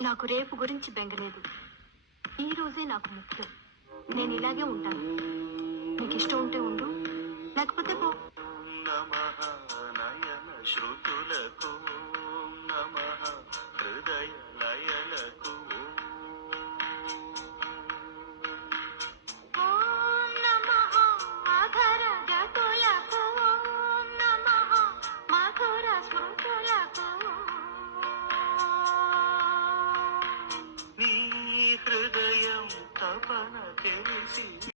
నాకు రేపు గురించి బెంగలేదు. ఈ రోజే నాకు ముఖ్యం. నేను ఇలాగే ఉంటాను. నీకు ఇష్టం ఉంటే ఉండు, లేకపోతే పో. నమః నయన శ్రుతులకు